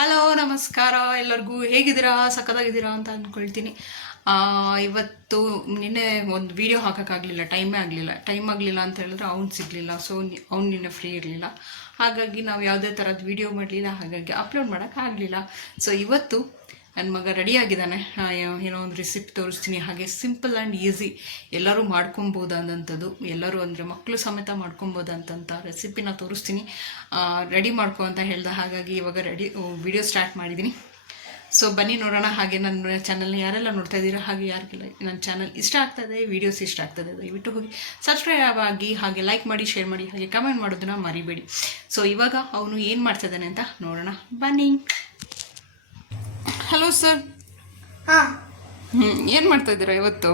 Hello ನಮಸ್ಕಾರ ಎಲ್ಲರಿಗೂ. ಹೇಗಿದ್ದೀರಾ? ಸಖತ್ತಾಗಿದ್ದೀರಾ ಅಂತ ಅಂದ್ಕೊಳ್ತೀನಿ. ಇವತ್ತು ನಿನ್ನೆ ಒಂದು ವಿಡಿಯೋ ಹಾಕೋಕ್ಕಾಗಲಿಲ್ಲ, ಟೈಮ್ ಆಗಲಿಲ್ಲ ಅಂತ ಹೇಳಿದ್ರೆ ಅವ್ನು ಸಿಗಲಿಲ್ಲ. ಸೊ ಅವ್ನು ನಿನ್ನೆ ಫ್ರೀ ಇರಲಿಲ್ಲ, ಹಾಗಾಗಿ ನಾವು ಯಾವುದೇ ಥರದ ವಿಡಿಯೋ ಮಾಡಲಿಲ್ಲ, ಹಾಗಾಗಿ ಅಪ್ಲೋಡ್ ಮಾಡೋಕ್ಕಾಗಲಿಲ್ಲ. ಸೊ ಇವತ್ತು ನನ್ನ ಮಗ ರೆಡಿಯಾಗಿದ್ದಾನೆ. ಏನೋ ಒಂದು ರೆಸಿಪಿ ತೋರಿಸ್ತೀನಿ, ಹಾಗೆ ಸಿಂಪಲ್ ಆ್ಯಂಡ್ ಈಸಿ, ಎಲ್ಲರೂ ಮಾಡ್ಕೊಬೋದಂಥದ್ದು, ಎಲ್ಲರೂ ಅಂದರೆ ಮಕ್ಕಳು ಸಮೇತ ಮಾಡ್ಕೊಬೋದಂತ ರೆಸಿಪಿನ ತೋರಿಸ್ತೀನಿ. ರೆಡಿ ಮಾಡ್ಕೊ ಅಂತ ಹೇಳ್ದೆ, ಹಾಗಾಗಿ ಇವಾಗ ವಿಡಿಯೋ ಸ್ಟಾರ್ಟ್ ಮಾಡಿದ್ದೀನಿ. ಸೊ ಬನ್ನಿ ನೋಡೋಣ. ಹಾಗೆ ನನ್ನ ಚಾನಲ್ನ ಯಾರೆಲ್ಲ ನೋಡ್ತಾ ಇದ್ದೀರಾ, ಹಾಗೆ ಯಾರಿಗೆಲ್ಲ ನನ್ನ ಚಾನಲ್ ಇಷ್ಟ ಆಗ್ತದೆ, ವೀಡಿಯೋಸ್ ಇಷ್ಟ ಆಗ್ತದೆ, ದಯವಿಟ್ಟು ಹೋಗಿ ಸಬ್ಸ್ಕ್ರೈಬ್ ಆಗಿ, ಹಾಗೆ ಲೈಕ್ ಮಾಡಿ, ಶೇರ್ ಮಾಡಿ, ಹಾಗೆ ಕಮೆಂಟ್ ಮಾಡೋದನ್ನ ಮರಿಬೇಡಿ. ಸೊ ಇವಾಗ ಅವನು ಏನು ಮಾಡ್ತಿದ್ದಾನೆ ಅಂತ ನೋಡೋಣ, ಬನ್ನಿ. Hello sir. ಹಾಂ, ಏನು ಮಾಡ್ತಾ ಇದ್ದೀರಾ ಇವತ್ತು?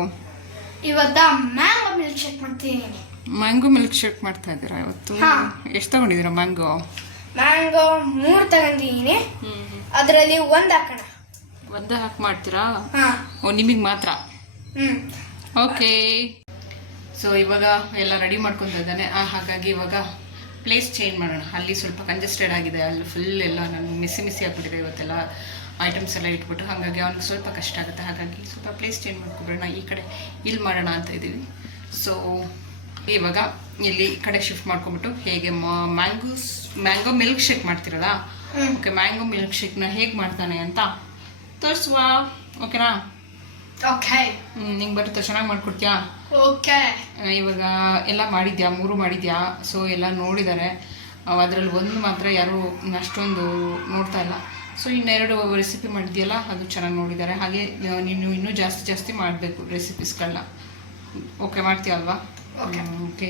ಮ್ಯಾಂಗೋ ಮಿಲ್ಕ್ ಶೇಕ್ ಮಾಡ್ತೀನಿ. ಮ್ಯಾಂಗೋ ಮಿಲ್ಕ್ ಶೇಕ್ ಮಾಡ್ತಾ ಇದ್ದೀರಾ ಇವತ್ತು? ಎಷ್ಟು ತಗೊಂಡಿದ್ದೀರಾ ಮ್ಯಾಂಗೋ? 3 ತಗೊಂಡಿದ್ದೀನಿ. ಅದರಲ್ಲಿ ಒಂದು ಹಾಕೋಣ. ಒಂದು ಹಾಕಿ ಮಾಡ್ತೀರಾ? ಹಾಂ. ಓ, ನಿಮಗೆ ಮಾತ್ರ? ಓಕೆ. ಸೊ ಇವಾಗ ಎಲ್ಲ ರೆಡಿ ಮಾಡ್ಕೊತಾ ಇದ್ದಾನೆ. ಹಾಗಾಗಿ ಇವಾಗ ಪ್ಲೇಸ್ ಚೇಂಜ್ ಮಾಡೋಣ. ಅಲ್ಲಿ ಸ್ವಲ್ಪ ಕಂಜೆಸ್ಟೆಡ್ ಆಗಿದೆ, ಅಲ್ಲಿ ಫುಲ್ ಎಲ್ಲ ನಾನು ಮಿಸಿ ಆಗಿಬಿಟ್ಟಿದೆ ಇವತ್ತೆಲ್ಲ ಐಟಮ್ಸ್ ಎಲ್ಲ ಇಟ್ಬಿಟ್ಟು, ಹಾಗಾಗಿ ಅವ್ನಿಗೆ ಸ್ವಲ್ಪ ಕಷ್ಟ ಆಗುತ್ತೆ. ಹಾಗಾಗಿ ಸ್ವಲ್ಪ ಪ್ಲೇಸ್ ಚೇಂಜ್ ಮಾಡ್ಕೊಬಿಡೋಣ, ಈ ಕಡೆ ಇಲ್ಲಿ ಮಾಡೋಣ ಅಂತ ಇದ್ದೀವಿ. ಸೊ ಇವಾಗ ಇಲ್ಲಿ ಈ ಕಡೆ ಶಿಫ್ಟ್ ಮಾಡ್ಕೊಂಬಿಟ್ಟು ಹೇಗೆ ಮ್ಯಾಂಗೋ ಮಿಲ್ಕ್ ಶೇಕ್ ಮಾಡ್ತಿರಲ್ಲ, ಓಕೆ, ಮ್ಯಾಂಗೋ ಮಿಲ್ಕ್ ಶೇಕ್ನ ಹೇಗೆ ಮಾಡ್ತಾನೆ ಅಂತ ತೋರಿಸುವ. ಓಕೆನಾ? ಓಕೆ. ನಿಂಗೆ ಬರುತ್ತೆ? ಚೆನ್ನಾಗಿ ಮಾಡ್ಕೊಡ್ತೀಯಾ? ಓಕೆ. ಇವಾಗ ಎಲ್ಲ ಮಾಡಿದ್ಯಾ? 3 ಮಾಡಿದ್ಯಾ? ಸೊ ಎಲ್ಲ ನೋಡಿದ್ದಾರೆ. ಅದರಲ್ಲಿ ಒಂದು ಮಾತ್ರ ಯಾರು ಅಷ್ಟೊಂದು ನೋಡ್ತಾ ಇಲ್ಲ. ಸೊ ಇನ್ನೆರಡು ರೆಸಿಪಿ ಮಾಡಿದ್ಯಲ್ಲ, ಅದು ಚೆನ್ನಾಗಿ ನೋಡಿದ್ದಾರೆ. ಹಾಗೆ ನೀನು ಇನ್ನೂ ಜಾಸ್ತಿ ಮಾಡಬೇಕು ರೆಸಿಪೀಸ್ಗಳನ್ನ. ಓಕೆ, ಮಾಡ್ತೀಯಲ್ವಾ? ಓಕೆ.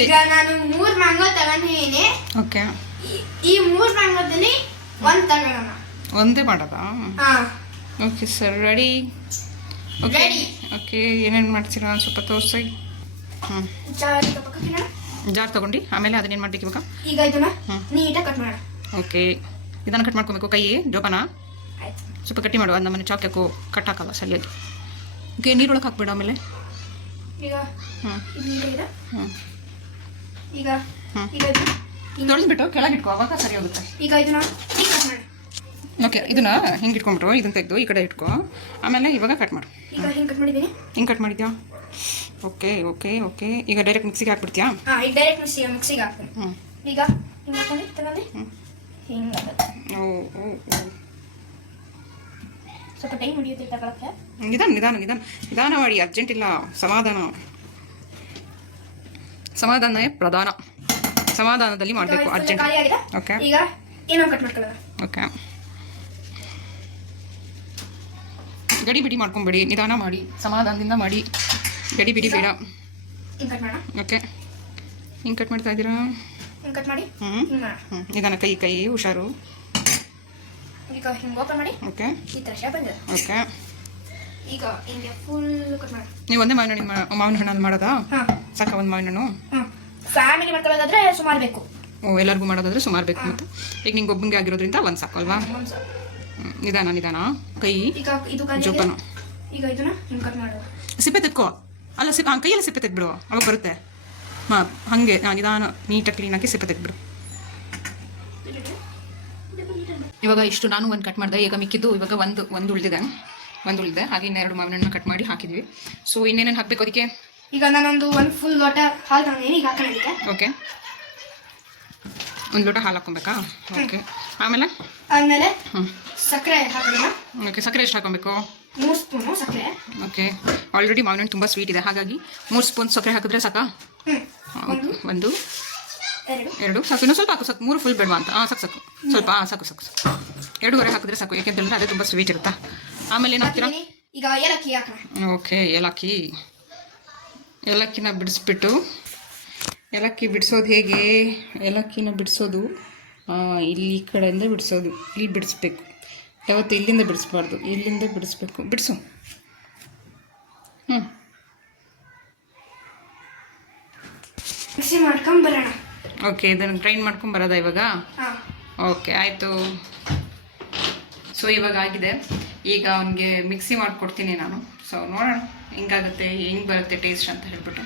ಈಗ ನಾನು 3 ಮ್ಯಾಂಗೋ ತಗೊಂಡಿದ್ದೀನಿ. ಓಕೆ. ಈ 3 ಮ್ಯಾಂಗೋದಲ್ಲಿ ಒಂದು ತಗೊಳ್ಳೋಣ. ಒಂದೇ ಮಾಡೋದಾ? ಹಾಂ. Okay sir, ready? Okay. Okay, ಏನೇನು ಮಾಡ್ತೀರಾ ಸ್ವಲ್ಪ ತೋರಿಸಿ. ಜಾರ್ ತಗೊಂಡು ಆಮೇಲೆ ಅದನ್ನೇನು ಮಾಡ್ಬೇಕು ಇವಾಗ? ಈಗ ಇದನ್ನ ನೀಟಾಗಿ ಕಟ್ ಮಾಡೋಣ. ಓಕೆ, ಇದನ್ನು ಕಟ್ ಮಾಡ್ಕೊಬೇಕು. ಕೈ ಜೋಪಾನ ಸ್ವಲ್ಪ ಗಟ್ಟಿ ಮಾಡುವ, ನಮ್ಮನೆ ಚಾಕ್ಯಾಕು ಕಟ್ ಹಾಕಲ್ಲ ಸರಿಯಾಗಿ. ಓಕೆ, ನೀರೊಳಗೆ ಹಾಕ್ಬೇಡ. ಆಮೇಲೆ ಈಗ ಈಗ ತೊಳೆದ್ಬಿಟ್ಟು ಕೆಳಗೆ ಇಟ್ಕೋ, ಅವಾಗ ಸರಿ ಹೋಗುತ್ತೆ. ಈಗ ಇದನ್ನ ಕಟ್ ಮಾಡೋಣ. ಓಕೆ, ಇದನ್ನ ಹಿಂಗೆ ಇಟ್ಕೊಂಡ್ಬಿಟ್ಟು ಇದನ್ನ ತೆಗೆದು ಈ ಕಡೆ ಇಟ್ಕೋ. ಆಮೇಲೆ ಇವಾಗ ಕಟ್ ಮಾಡು. ಈಗ ಹಿಂಗೆ ಕಟ್ ಮಾಡಿದ್ದೀನಿ. ಹಿಂಗೆ ಕಟ್ ಮಾಡಿದ್ಯಾ? Okay okay okay. ಈಗ ಡೈರೆಕ್ಟ್ ಮಿಕ್ಸಿಗೆ ಹಾಕ್ಬಿಡ್ತೀಯಾ? ಹಾಂ, ಈಗ ಡೈರೆಕ್ಟ್ ಮಿಕ್ಸಿಗೆ ಹಾಕ್ತೀನಿ. ಈಗ ಹಿಂಗೆ ಹಾಕೊಂಡು ತಗೊಂಡು ಹಿಂಗೆ ಸ್ವಲ್ಪ ಟೈಮ್ ಹಿಡಿಯುತ್ತೆ ತಗೊಳಕ್ಕೆ. ನಿಧಾನ ಮಾಡಿ, ಅರ್ಜೆಂಟ್ ಇಲ್ಲ. ಸಮಾಧಾನವೇ ಪ್ರಧಾನ. ಸಮಾಧಾನದಲ್ಲಿ ಮಾಡಬೇಕು, ಅರ್ಜೆಂಟ್. ಓಕೆ, ಈಗ ಏನೋ ಕಟ್ ಮಾಡ್ಕೊಳ್ಳೋಣ. ಓಕೆ, ಗಡಿ ಬಿಡಿ ಮಾಡ್ಕೊಂಬೇಡಿ, ನಿಧಾನ ಮಾಡಿ, ಸಮಾಧಾನದಿಂದ ಮಾಡಿ, ಗಡಿ ಬಿಡಿ ಬೇಡ. ಹಿಂಗೆ ಕಟ್ ಮಾಡೋಣ. ಓಕೆ, ಹಿಂಗೆ ಕಟ್ ಮಾಡ್ತಾ ಇದ್ದೀರಾ? ಹಿಂಗೆ ಕಟ್ ಮಾಡಿ. ನಿಧಾನ, ಕೈ ಹುಷಾರು. ಈಗ ಹಿಂಗೆ ಓಪನ್ ಮಾಡಿ. ಓಕೆ, ಈ ಥರ ಶೇಪ್ ಬಂದಿದೆ. ಓಕೆ, ಈಗ ಹಿಂಗೆ ಫುಲ್ ಕಟ್ ಮಾಡಿ. ನೀವು ಒಂದೇ ಮಾವಿನ ಹಣ್ಣಲ್ಲಿ ಮಾಡೋದಾ? ಹಾಂ, ಸಾಕ ಒಂದು ಮಾವಿನ ಹಣ್ಣು? ಫ್ಯಾಮಿಲಿ ಮಾಡ್ಕೊಳ್ಳೋದಾದ್ರೆ ಸುಮಾರು ಬೇಕು. ಓ, ಎಲ್ಲರಿಗೂ ಮಾಡೋದಾದ್ರೆ ಸುಮಾರು ಬೇಕು. ಮತ್ತು ಈಗ ನಿಂಗೆ ಒಬ್ಬಂಗೆ ಆಗಿರೋದ್ರಿಂದ ಒಂದು ಸಾಕು ಅಲ್ವಾ? ನಿಧಾನ, ಕೈ ಜೋಪಾನ. ಈಗ ಇದನ್ನ ಹಿಂಗೆ ಕಟ್ ಮಾಡೋದು. ಸಿಪ್ಪೆ ತೆಗ್ಕೋ. ಅಲ್ಲ, ಕೈಯಲ್ಲಿ ಸಿಪ್ಪೆ ತೆಗ್ಬಿಡು, ಅವಾಗ ಬರುತ್ತೆ. ಹಾಂ, ಹಾಗೆ ನಿಧಾನ ನೀಟಾಗಿ ಕ್ಲೀನಾಗಿ ಸಿಪ್ಪೆ ತೆಗ್ಬಿಡು. ಇವಾಗ ಇಷ್ಟು ನಾನು ಒಂದು ಕಟ್ ಮಾಡಿದೆ. ಈಗ ಮಿಕ್ಕಿದ್ದು ಇವಾಗ ಒಂದು ಉಳಿದಿದೆ. ಹಾಗೆ ಇನ್ನೆರಡು ಮಾವಿನ ಹಣ್ಣು ಕಟ್ ಮಾಡಿ ಹಾಕಿದ್ವಿ. ಸೊ ಇನ್ನೇನೇನು ಹಾಕಬೇಕು ಅದಕ್ಕೆ? ಈಗ ನಾನೊಂದು ಫುಲ್ ಲೋಟ ಹಾಲು ತಗೊಂಡಿದ್ದೀನಿ. ಈಗ ಹಾಕೋಣ. ಓಕೆ, ಒಂದು ಲೋಟ ಹಾಲು ಹಾಕೊಬೇಕಾ? ಓಕೆ, ಆಮೇಲೆ ಸಕ್ಕರೆ ಹಾಕೋಣ. ಓಕೆ, ಸಕ್ಕರೆ ಎಷ್ಟು ಹಾಕೊಬೇಕು? 3 ಸ್ಪೂನು ಸಕ್ಕರೆ. ಓಕೆ, ಆಲ್ರೆಡಿ ಮಾವಿನ ಹಣ್ಣು ತುಂಬ ಸ್ವೀಟ್ ಇದೆ, ಹಾಗಾಗಿ 3 ಸ್ಪೂನ್ ಸಕ್ಕರೆ ಹಾಕಿದ್ರೆ ಸಾಕಾ? 1 2 ಸಾಕು. ಇನ್ನೂ ಸ್ವಲ್ಪ ಹಾಕು, ಸಾಕು. 3 ಫುಲ್ ಬೇಡವಾ ಅಂತ? ಸಾಕು. ಸ್ವಲ್ಪ ಸಾಕು. 2.5 ಹಾಕಿದ್ರೆ ಸಾಕು, ಯಾಕೆಂತಂದ್ರೆ ಅದೇ ತುಂಬ ಸ್ವೀಟ್ ಇರುತ್ತಾ. ಆಮೇಲೆ ಏನು ಹಾಕ್ತೀರಾ? ಈಗ ಏಲಕ್ಕಿ ಹಾಕೋಣ. ಓಕೆ, ಏಲಕ್ಕಿನ ಬಿಡಿಸ್ಬಿಟ್ಟು, ಏಲಕ್ಕಿ ಬಿಡಿಸೋದು ಹೇಗೆ? ಏಲಕ್ಕಿನ ಬಿಡಿಸೋದು ಇಲ್ಲಿ ಈ ಕಡೆಯಿಂದ ಬಿಡಿಸೋದು. ಇಲ್ಲಿ ಬಿಡಿಸ್ಬೇಕು. ಯಾವತ್ತು ಇಲ್ಲಿಂದ ಬಿಡಿಸ್ಬಾರ್ದು, ಇಲ್ಲಿಂದ ಬಿಡಿಸ್ಬೇಕು. ಬಿಡಿಸು. ಮಿಕ್ಸಿ ಮಾಡ್ಕೊಂಬರೋಣ. ಓಕೆ, ಇದನ್ನು ಗ್ರೈಂಡ್ ಮಾಡ್ಕೊಂಬರೋದಾ ಇವಾಗ? ಓಕೆ, ಆಯಿತು. ಸೊ ಇವಾಗ ಆಗಿದೆ. ಈಗ ಅವನಿಗೆ ಮಿಕ್ಸಿ ಮಾಡಿಕೊಡ್ತೀನಿ ನಾನು. ಸೊ ನೋಡೋಣ ಹೆಂಗಾಗುತ್ತೆ, ಹೆಂಗೆ ಬರುತ್ತೆ ಟೇಸ್ಟ್ ಅಂತ ಹೇಳ್ಬಿಟ್ಟು.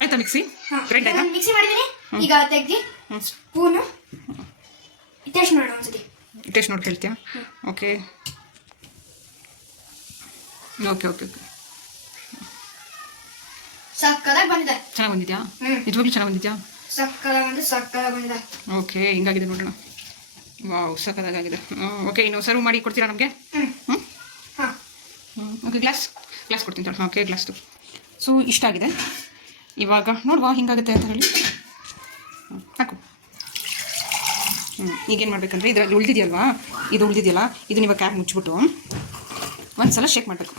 ಆಯ್ತಾ ಮಿಕ್ಸಿ? ಗ್ರೈಂಡ್ ಆಯ್ತಾ? ಮಿಕ್ಸಿ ಮಾಡಿದ್ದೀನಿ. ಈಗ ತೆಗ್ದು ಸ್ಪೂನು ಟೇಸ್ಟ್ ಮಾಡೋಣ ಒಂದ್ಸತಿ. ಟೇಸ್ಟ್ ನೋಡಿ ಹೇಳ್ತೀಯಾ? Okay okay okay okay. ಸಕ್ಕದಾಗಿ ಬಂದಿದೆ. ಚೆನ್ನಾಗಿ ಬಂದಿದ್ಯಾ? ನಿಜವಾಗ್ಲೂ ಚೆನ್ನಾಗಿ ಬಂದಿದ್ಯಾ? ಸಕ್ಕದಾಗಿ ಬಂದಿದೆ. ಓಕೆ ಹಿಂಗಾಗಿದೆ ನೋಡೋಣ. ವಾವ್ ಸಕ್ಕದಾಗಿದೆ. ಓಕೆ ಇನ್ನು ಸರ್ವ್ ಮಾಡಿ ಕೊಡ್ತೀರಾ ನಮಗೆ? ಓಕೆ ಗ್ಲಾಸ್ ಕೊಡ್ತೀನಿ ತಗೊಳ್ಳಿ. ಓಕೆ ಗ್ಲಾಸ್ದು. ಸೊ ಇಷ್ಟ ಆಗಿದೆ. ಇವಾಗ ನೋಡುವ ಹಿಂಗಾಗುತ್ತೆ ಅಂತ ಹೇಳಿ ಹಾಕು. ಈಗೇನು ಮಾಡಬೇಕಂದ್ರೆ ಇದರಲ್ಲಿ ಉಳಿದಿದೆಯಲ್ವಾ, ಇದು ಉಳಿದಿದೆಯಲ್ಲ, ಇದನ್ನ ಇವಾಗ ಕ್ಯಾಪ್ ಮುಚ್ಚಿಬಿಟ್ಟು ಒಂದು ಸಲ ಶೇಕ್ ಮಾಡಬೇಕು.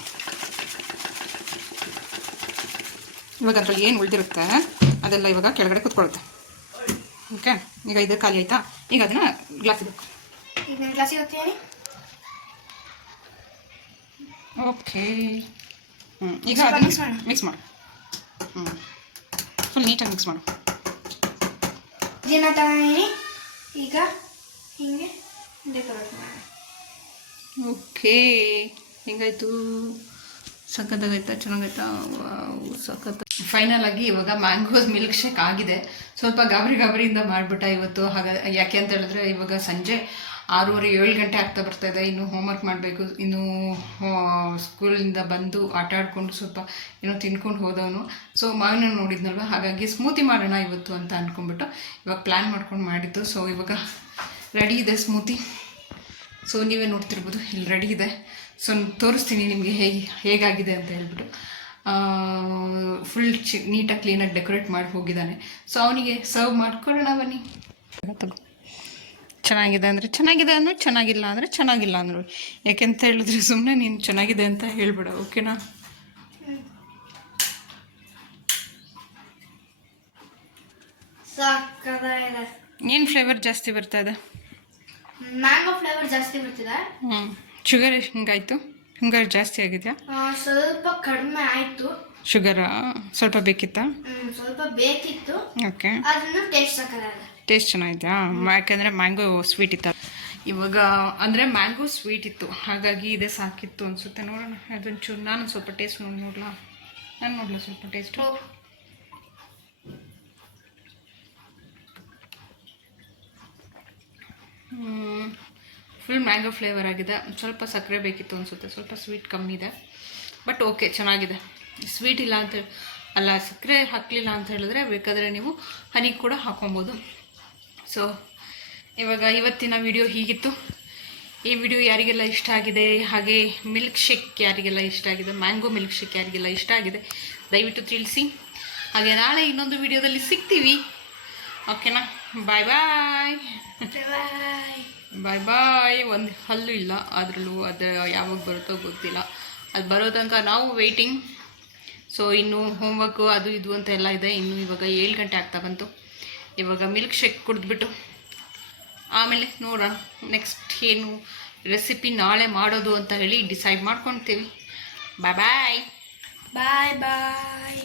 ಇವಾಗ ಅದರಲ್ಲಿ ಏನು ಉಳಿದಿರುತ್ತೆ ಅದೆಲ್ಲ ಇವಾಗ ಕೆಳಗಡೆ ಕುತ್ಕೊಳ್ಳುತ್ತೆ. ಓಕೆ ಈಗ ಇದು ಖಾಲಿ ಆಯಿತಾ? ಈಗ ಅದನ್ನು ಗ್ಲಾಸ್ ಇಡಬೇಕು. ಈಗ ನಾನು ಗ್ಲಾಸಿಗೆ ಹಾಕ್ತೀನಿ. ಓಕೆ ಈಗ ಅದನ್ನು ಮಿಕ್ಸ್ ಮಾಡು. ಫುಲ್ ನೀಟಾಗಿ ಮಿಕ್ಸ್ ಮಾಡು. ಇದನ್ನ ತಗೊಂಡಿನಿ. ಈಗ ಹಿಂಗೆ ಡೆಕೋರೇಟ್ ಮಾಡಿ. ಓಕೆ ಹಿಂಗಾಯ್ತು. ಸಖತ್ತಾಗೈತಾ? ಚೆನ್ನಾಗೈತಾ? ಸಖತ್. ಫೈನಲ್ ಆಗಿ ಇವಾಗ ಮ್ಯಾಂಗೋಸ್ ಮಿಲ್ಕ್ ಶೇಕ್ ಆಗಿದೆ. ಸ್ವಲ್ಪ ಗಾಬರಿಯಿಂದ ಮಾಡಿಬಿಟ್ಟ ಇವತ್ತು. ಯಾಕೆ ಅಂತ ಹೇಳಿದ್ರೆ ಇವಾಗ ಸಂಜೆ 6:30-7 ಗಂಟೆ ಆಗ್ತಾ ಬರ್ತಾಯಿದೆ. ಇನ್ನು ಹೋಮ್ವರ್ಕ್ ಮಾಡಬೇಕು. ಇನ್ನು ಸ್ಕೂಲಿಂದ ಬಂದು ಆಟ ಆಡ್ಕೊಂಡು ಸ್ವಲ್ಪ ಏನೋ ತಿನ್ಕೊಂಡು ಹೋದವನು. ಸೊ ಮಾವಿನ ನೋಡಿದ್ನಲ್ವ, ಹಾಗಾಗಿ ಸ್ಮೂತಿ ಮಾಡೋಣ ಇವತ್ತು ಅಂತ ಅಂದ್ಕೊಂಡ್ಬಿಟ್ಟು ಇವಾಗ ಪ್ಲ್ಯಾನ್ ಮಾಡ್ಕೊಂಡು ಮಾಡಿದ್ದು. ಸೊ ಇವಾಗ ರೆಡಿ ಇದೆ ಸ್ಮೂತಿ. ಸೊ ನೀವೇ ನೋಡ್ತಿರ್ಬೋದು ಇಲ್ಲಿ ರೆಡಿ ಇದೆ. ಸೊ ತೋರಿಸ್ತೀನಿ ನಿಮಗೆ ಹೇಗಾಗಿದೆ ಅಂತ ಹೇಳ್ಬಿಟ್ಟು. ಫುಲ್ ನೀಟಾಗಿ ಕ್ಲೀನಾಗಿ ಡೆಕೋರೇಟ್ ಮಾಡಿ ಹೋಗಿದ್ದಾನೆ. ಸೊ ಅವನಿಗೆ ಸರ್ವ್ ಮಾಡ್ಕೊಳ್ಳೋಣ ಬನ್ನಿ. ಚೆನ್ನಾಗಿದೆ ಅಂದರೆ ಚೆನ್ನಾಗಿದೆ ಅಂದರು, ಚೆನ್ನಾಗಿಲ್ಲ ಅಂದರೆ ಚೆನ್ನಾಗಿಲ್ಲ ಅಂದರು. ಯಾಕೆಂತ ಹೇಳಿದ್ರೆ ಸುಮ್ಮನೆ ನೀನು ಚೆನ್ನಾಗಿದೆ ಅಂತ ಹೇಳ್ಬೇಡ, ಓಕೆನಾ? ಸಕ್ಕದಾಗಿದೆ. ಏನು ಫ್ಲೇವರ್ ಜಾಸ್ತಿ ಬರ್ತಾ ಇದೆ? ಮ್ಯಾಂಗೋ ಫ್ಲೇವರ್ ಜಾಸ್ತಿ ಬರ್ತಿದೆ. ಶುಗರ್ ಹಿಂಗಾಯ್ತು? ಶುಗರ್ ಜಾಸ್ತಿ ಆಗಿದೆಯಾ? ಸ್ವಲ್ಪ ಕಡಿಮೆ ಆಯಿತು. ಶುಗರಾ ಸ್ವಲ್ಪ ಬೇಕಿತ್ತಾ? ಸ್ವಲ್ಪ ಬೇಕಿತ್ತು. ಓಕೆ. ಅದನ್ನು ಟೇಸ್ಟ್ ಸಕ್ಕದಾಗಿದೆ. ಟೇಸ್ಟ್ ಚೆನ್ನಾಗಿದೆಯಾ? ಯಾಕೆಂದರೆ ಮ್ಯಾಂಗೋ ಸ್ವೀಟ್ ಇತ್ತು ಇವಾಗ. ಅಂದರೆ ಮ್ಯಾಂಗೋ ಸ್ವೀಟ್ ಇತ್ತು, ಹಾಗಾಗಿ ಇದೇ ಸಾಕಿತ್ತು ಅನಿಸುತ್ತೆ. ನೋಡೋಣ ಅದೊಂಚೂರು ನಾನು ಸ್ವಲ್ಪ ಟೇಸ್ಟ್ ನೋಡಲಾ ಸ್ವಲ್ಪ ಟೇಸ್ಟು. ಫುಲ್ ಮ್ಯಾಂಗೋ ಫ್ಲೇವರ್ ಆಗಿದೆ. ಸ್ವಲ್ಪ ಸಕ್ಕರೆ ಬೇಕಿತ್ತು ಅನಿಸುತ್ತೆ, ಸ್ವಲ್ಪ ಸ್ವೀಟ್ ಕಮ್ಮಿ ಇದೆ. ಬಟ್ ಓಕೆ ಚೆನ್ನಾಗಿದೆ. ಸ್ವೀಟ್ ಇಲ್ಲ ಅಂತ ಅಲ್ಲ, ಸಕ್ಕರೆ ಹಾಕಲಿಲ್ಲ ಅಂತ ಹೇಳಿದ್ರೆ ಬೇಕಾದರೆ ನೀವು ಹನಿ ಕೂಡ ಹಾಕೊಬೋದು. ಸೊ ಇವಾಗ ಇವತ್ತಿನ ವಿಡಿಯೋ ಹೀಗಿತ್ತು. ಈ ವಿಡಿಯೋ ಯಾರಿಗೆಲ್ಲ ಇಷ್ಟ ಆಗಿದೆ, ಹಾಗೆ ಮಿಲ್ಕ್ ಶೇಕ್ ಯಾರಿಗೆಲ್ಲ ಇಷ್ಟ ಆಗಿದೆ, ಮ್ಯಾಂಗೋ ಮಿಲ್ಕ್ ಶೇಕ್ ಯಾರಿಗೆಲ್ಲ ಇಷ್ಟ ಆಗಿದೆ ದಯವಿಟ್ಟು ತಿಳಿಸಿ. ಹಾಗೆ ನಾಳೆ ಇನ್ನೊಂದು ವಿಡಿಯೋದಲ್ಲಿ ಸಿಗ್ತೀವಿ, ಓಕೆನಾ? ಬಾಯ್ ಬಾಯ್ ಬಾಯ್ ಬಾಯ್. ಒಂದು ಹಲ್ಲು ಇಲ್ಲ ಅದರಲ್ಲೂ, ಅದು ಯಾವಾಗ ಬರುತ್ತೋ ಗೊತ್ತಿಲ್ಲ. ಅದು ಬರೋ ತನಕ ನಾವು ವೆಯ್ಟಿಂಗ್. ಸೊ ಇನ್ನು ಹೋಮ್ವರ್ಕು ಅದು ಇದು ಅಂತ ಎಲ್ಲ ಇದೆ. ಇನ್ನು ಇವಾಗ 7 ಗಂಟೆ ಆಗ್ತಾ ಬಂತು. ಇವಾಗ ಮಿಲ್ಕ್ ಶೇಕ್ ಕುಡಿದ್ಬಿಟ್ಟು ಆಮೇಲೆ ನೋಡೋಣ ನೆಕ್ಸ್ಟ್ ಏನು ರೆಸಿಪಿ ನಾಳೆ ಮಾಡೋದು ಅಂತ ಹೇಳಿ ಡಿಸೈಡ್ ಮಾಡ್ಕೊಳ್ತೀವಿ. ಬಾಯ್ ಬಾಯ್.